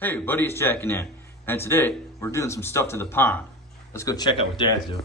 Hey everybody, it's Jack and Ann, and today we're doing some stuff to the pond. Let's go check out what Dad's doing.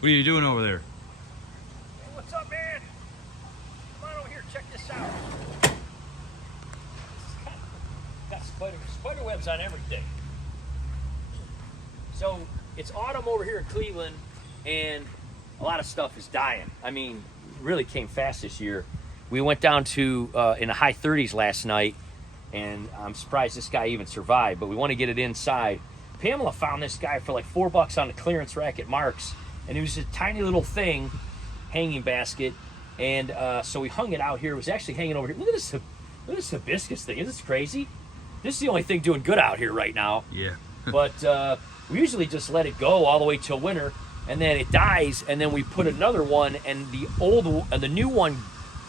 What are you doing over there? Hey, what's up, man? Come on over here, check this out. Got spider webs on everything. So it's autumn over here in Cleveland, and a lot of stuff is dying. I mean, it really came fast this year. We went down to in the high 30s last night, and I'm surprised this guy even survived, but we want to get it inside. Pamela found this guy for like $4 on the clearance rack at Mark's, and it was a tiny little thing, hanging basket, and so we hung it out here. It was actually hanging over here. Look at this hibiscus thing. Isn't this crazy? This is the only thing doing good out here right now. Yeah. But we usually just let it go all the way till winter, and then it dies, and then we put another one, and the new one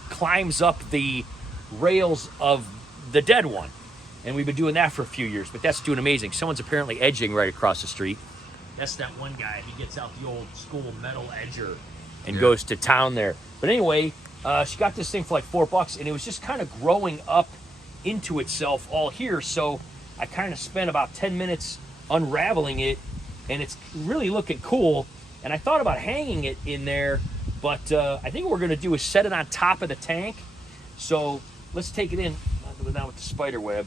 climbs up the rails of the dead one. And we've been doing that for a few years, but that's doing amazing. Someone's apparently edging right across the street. That's that one guy. He gets out the old school metal edger and goes to town there. But anyway, she got this thing for like $4, and it was just kind of growing up into itself all here. So I kind of spent about 10 minutes unraveling it, and it's really looking cool. And I thought about hanging it in there, but I think what we're gonna do is set it on top of the tank. So let's take it in now with the spider web.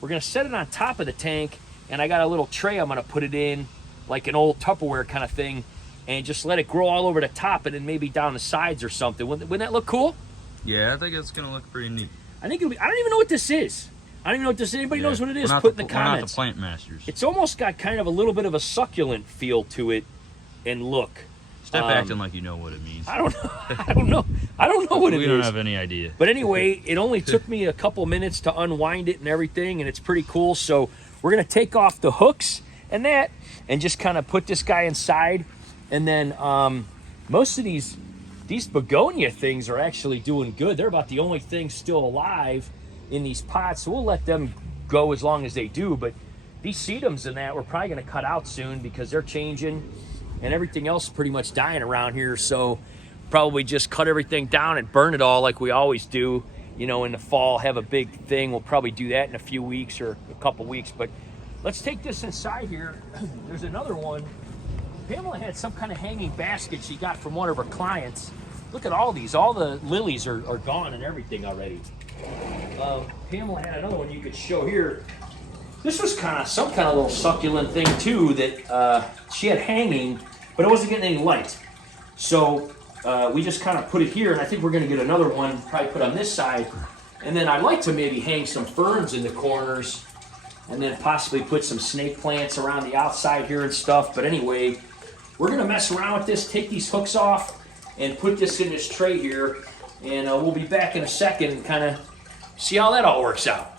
We're gonna set it on top of the tank, and I got a little tray I'm gonna put it in, like an old Tupperware kind of thing, and just let it grow all over the top and then maybe down the sides or something. Wouldn't that look cool? Yeah, I think it's gonna look pretty neat. I think it'll be, I don't even know what this is. I don't even know what this is. Anybody knows what it is? Put in the comments. We're not the plant masters. It's almost got kind of a little bit of a succulent feel to it and look. Stop acting like you know what it means. I don't know. I don't know what it is. We don't have any idea. But anyway, it only took me a couple minutes to unwind it and everything, and it's pretty cool. So we're gonna take off the hooks and that, and just kind of put this guy inside. And then most of these begonia things are actually doing good. They're about the only thing still alive in these pots, so we'll let them go as long as they do. But these sedums and that we're probably gonna cut out soon because they're changing, and everything else is pretty much dying around here. So probably just cut everything down and burn it all like we always do, you know, in the fall, have a big thing. We'll probably do that in a few weeks or a couple weeks. But let's take this inside here. There's another one. Pamela had some kind of hanging basket she got from one of her clients. Look at all these. All the lilies are gone and everything already. Pamela had another one you could show here. This was some kind of little succulent thing too that she had hanging, but it wasn't getting any light. So we just kind of put it here, and I think we're going to get another one, probably put on this side. And then I'd like to maybe hang some ferns in the corners, and then possibly put some snake plants around the outside here and stuff. But anyway, we're going to mess around with this, take these hooks off, and put this in this tray here. And we'll be back in a second and kind of see how that all works out.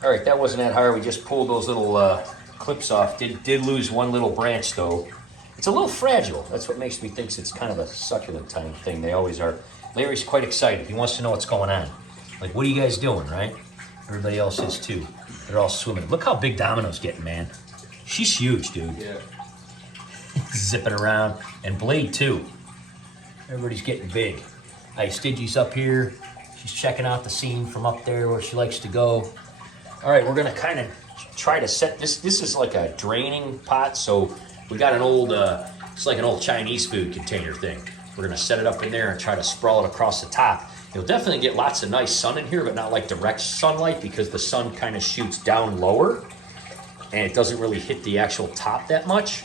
All right, that wasn't that hard. We just pulled those little clips off. Did lose one little branch though. It's a little fragile. That's what makes me think it's kind of a succulent type thing. They always are. Larry's quite excited. He wants to know what's going on. Like, what are you guys doing, right? Everybody else is too. They're all swimming. Look how big Domino's getting, man. She's huge, dude. Yeah. Zipping around. And Blade too. Everybody's getting big. Hey, Stingy's up here. She's checking out the scene from up there where she likes to go. All right, we're gonna kind of try to set this. This is like a draining pot, so we got an old, it's like an old Chinese food container thing. We're gonna set it up in there and try to sprawl it across the top. You'll definitely get lots of nice sun in here, but not like direct sunlight because the sun kind of shoots down lower and it doesn't really hit the actual top that much,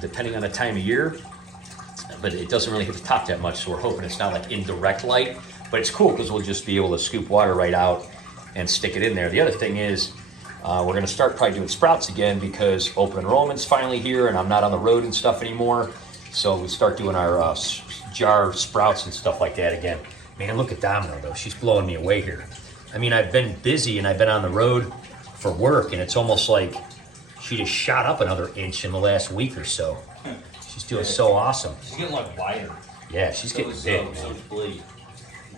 depending on the time of year. But it doesn't really hit the top that much, so we're hoping it's not like indirect light. But it's cool because we'll just be able to scoop water right out and stick it in there. The other thing is, we're gonna start probably doing sprouts again because open enrollment's finally here and I'm not on the road and stuff anymore. So we start doing our jar sprouts and stuff like that again. Man, look at Domino though, she's blowing me away here. I mean, I've been busy and I've been on the road for work, and it's almost like she just shot up another inch in the last week or so. She's doing so awesome. She's getting like wider. Yeah, she's getting big, man. So Blade.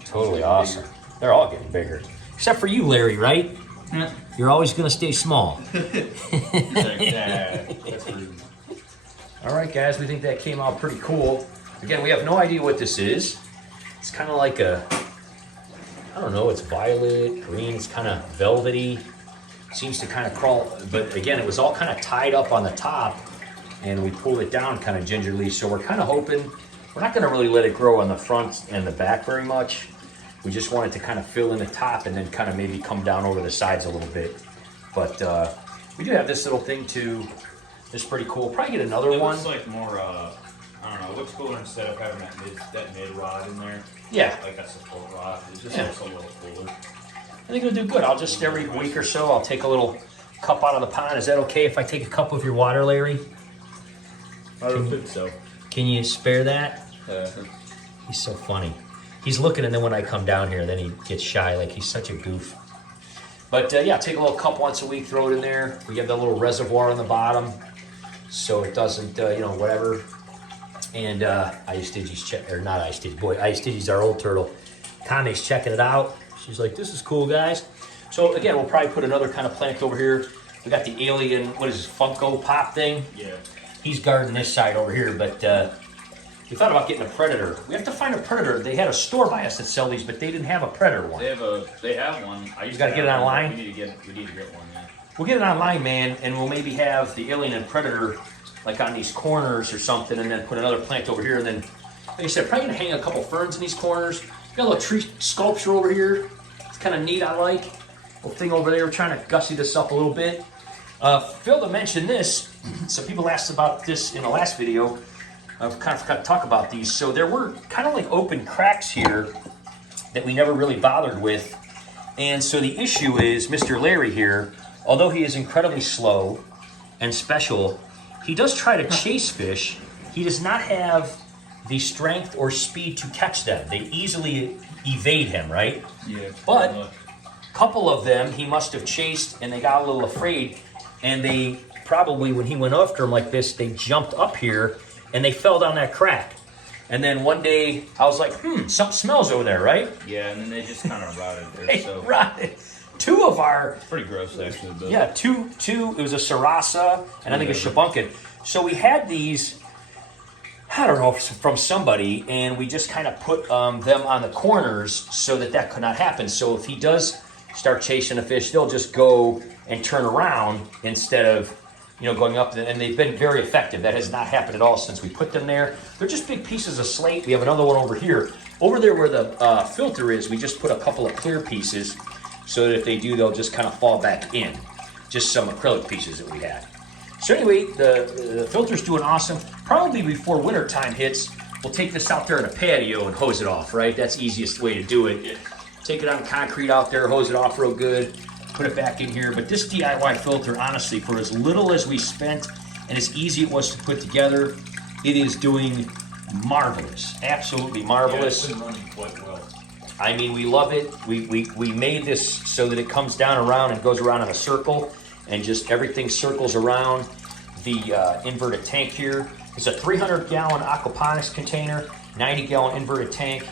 Totally awesome. They're all getting bigger. Except for you, Larry, right? You're always going to stay small. That's rude. All right, guys, we think that came out pretty cool. Again, we have no idea what this is. It's kind of like a, I don't know, it's violet, green, it's kind of velvety. Seems to kind of crawl, but again, it was all kind of tied up on the top, and we pulled it down kind of gingerly, so we're kind of hoping, we're not going to really let it grow on the front and the back very much. We just want it to kind of fill in the top and then kind of maybe come down over the sides a little bit. But we do have this little thing too. It's pretty cool. Probably get another one. Looks like more, I don't know, what's cooler instead of having that mid rod in there? Yeah. Like that support rod. It just looks a little cooler. I think it'll do good. I'll just, every week or so, I'll take a little cup out of the pond. Is that okay if I take a cup of your water, Larry? I don't think so. Can you spare that? He's so funny. He's looking, and then when I come down here, then he gets shy. Like, he's such a goof. But yeah, take a little cup once a week, throw it in there. We have that little reservoir on the bottom, so it doesn't, you know, whatever. And Ice Digi's check, or not Ice Digi, boy, Ice Digi's our old turtle. Kame's checking it out. She's like, this is cool, guys. So again, we'll probably put another kind of plant over here. We got the alien, what is this, Funko Pop thing? Yeah. He's guarding this side over here, but we thought about getting a predator. We have to find a predator. They had a store by us that sell these, but they didn't have a predator one. They have one. I used You gotta get it online? We need to get one, yeah. We'll get it online, man, and we'll maybe have the alien and predator like on these corners or something, and then put another plant over here, and then, like I said, probably gonna hang a couple ferns in these corners. Got a little tree sculpture over here. It's kind of neat, I like. Little thing over there, we're trying to gussy this up a little bit. Phil to mention this, so people asked about this in the last video. I've kind of forgot to talk about these. So there were kind of like open cracks here that we never really bothered with. And so the issue is Mr. Larry here, although he is incredibly slow and special, he does try to chase fish. He does not have the strength or speed to catch them. They easily evade him, right? Yeah. But a couple of them he must have chased, and they got a little afraid, and they probably, when he went after them like this, they jumped up here and they fell down that crack. And then one day I was like, something smells over there, right? Yeah, and then they just kind of rotted. They rotted. Two of our, pretty gross actually. But yeah, two. It was a sarasa and I think a shubunkin. So we had these, I don't know, from somebody, and we just kind of put them on the corners so that could not happen. So if he does start chasing a fish, they'll just go and turn around instead of, you know, going up. And they've been very effective. That has not happened at all since we put them there. They're just big pieces of slate. We have another one over here. Over there where the filter is, we just put a couple of clear pieces so that if they do, they'll just kind of fall back in. Just some acrylic pieces that we had. So anyway, the filter's doing awesome. Probably before winter time hits, we'll take this out there in a patio and hose it off, right? That's the easiest way to do it. Take it on concrete out there, hose it off real good, put it back in here. But this DIY filter, honestly, for as little as we spent and as easy it was to put together, it is doing marvelous. Absolutely marvelous. Yeah, it's been running quite well. I mean, we love it. We made this so that it comes down around and goes around in a circle, and just everything circles around the inverted tank here. It's a 300-gallon aquaponics container, 90-gallon inverted tank,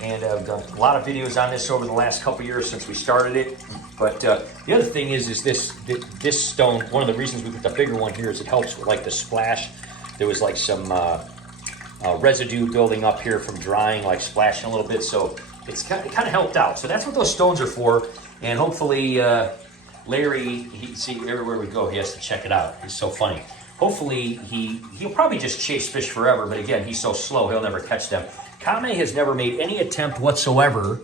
and I've done a lot of videos on this over the last couple years since we started it. But the other thing is this stone, one of the reasons we put the bigger one here is it helps with like the splash. There was like some residue building up here from drying, like splashing a little bit, so it kind of helped out. So that's what those stones are for, and hopefully Larry, see everywhere we go, he has to check it out. He's so funny. Hopefully he'll probably just chase fish forever, but again, he's so slow, he'll never catch them. Kame has never made any attempt whatsoever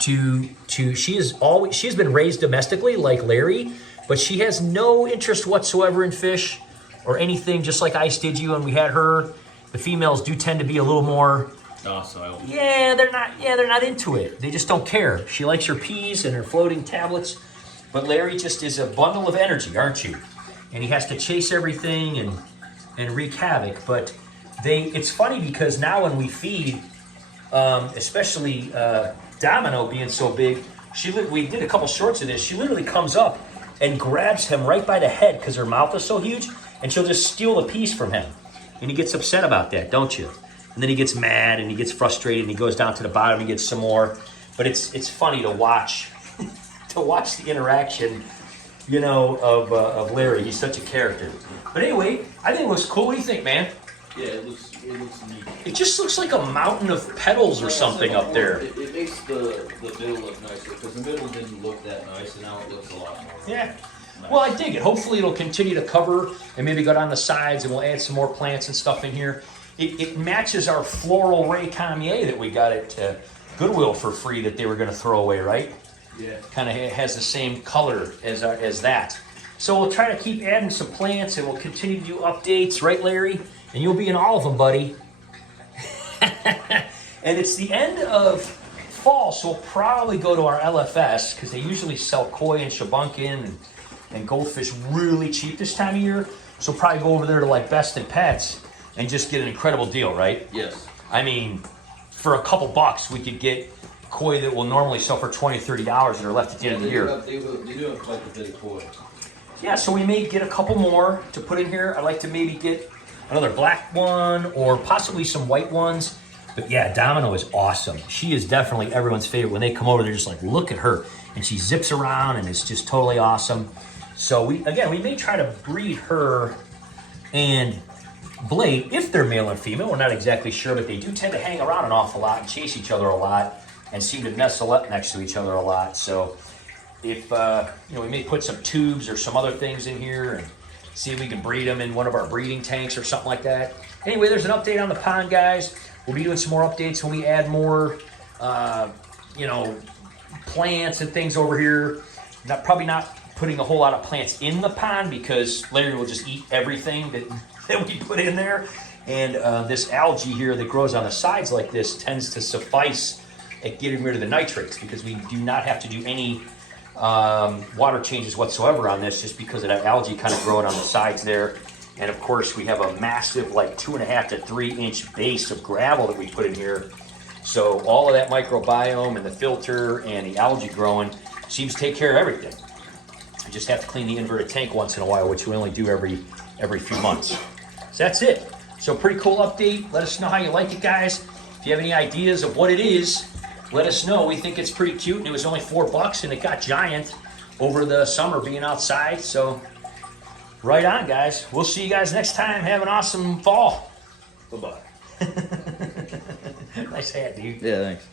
she has been raised domestically like Larry, but she has no interest whatsoever in fish or anything, just like Ice did you when we had her. The females do tend to be a little more docile. Yeah, they're not into it. They just don't care. She likes her peas and her floating tablets, but Larry just is a bundle of energy, aren't you? And he has to chase everything and wreak havoc. But it's funny because now when we feed, especially Domino being so big, we did a couple shorts of this. She literally comes up and grabs him right by the head because her mouth is so huge, and she'll just steal a piece from him. And he gets upset about that, don't you? And then he gets mad and he gets frustrated and he goes down to the bottom and gets some more. But it's funny to watch to watch the interaction you know, of Larry. He's such a character. But anyway, I think it looks cool. What do you think, man? Yeah, it looks neat. It just looks like a mountain of petals or something up there. It makes the middle look nicer because the middle didn't look that nice, and now it looks a lot more. Yeah. Well, I dig it. Hopefully it'll continue to cover and maybe go down the sides, and we'll add some more plants and stuff in here. It matches our floral Ray Camier that we got at Goodwill for free that they were going to throw away, right? Yeah. Kind of has the same color as that. So we'll try to keep adding some plants, and we'll continue to do updates, right, Larry? And you'll be in all of them, buddy. And it's the end of fall, so we'll probably go to our LFS because they usually sell koi and shubunkin and goldfish really cheap this time of year. So we'll probably go over there to like Best in Pets and just get an incredible deal, right? Yes. I mean, for a couple bucks, we could get koi that will normally sell for $20, $30 and are left at the end of the year. They do have quite a bit of koi. Yeah, so we may get a couple more to put in here. I'd like to maybe get another black one or possibly some white ones. But yeah, Domino is awesome. She is definitely everyone's favorite. When they come over, they're just like, look at her. And she zips around and it's just totally awesome. So we may try to breed her and Blade, if they're male and female. We're not exactly sure, but they do tend to hang around an awful lot and chase each other a lot and seem to nestle up next to each other a lot. So if, we may put some tubes or some other things in here and see if we can breed them in one of our breeding tanks or something like that. Anyway, there's an update on the pond, guys. We'll be doing some more updates when we add more, plants and things over here. Probably not putting a whole lot of plants in the pond because Larry will just eat everything that we put in there. And this algae here that grows on the sides like this tends to suffice at getting rid of the nitrates because we do not have to do any water changes whatsoever on this just because of that algae kind of growing on the sides there. And of course we have a massive like 2.5 to 3 inch base of gravel that we put in here. So all of that microbiome and the filter and the algae growing seems to take care of everything. We just have to clean the inverted tank once in a while, which we only do every few months. So that's it. So pretty cool update. Let us know how you like it, guys. If you have any ideas of what it is, let us know. We think it's pretty cute, and it was only $4 and it got giant over the summer being outside. So right on, guys. We'll see you guys next time. Have an awesome fall. Bye-bye. Nice hat, dude. Yeah, thanks.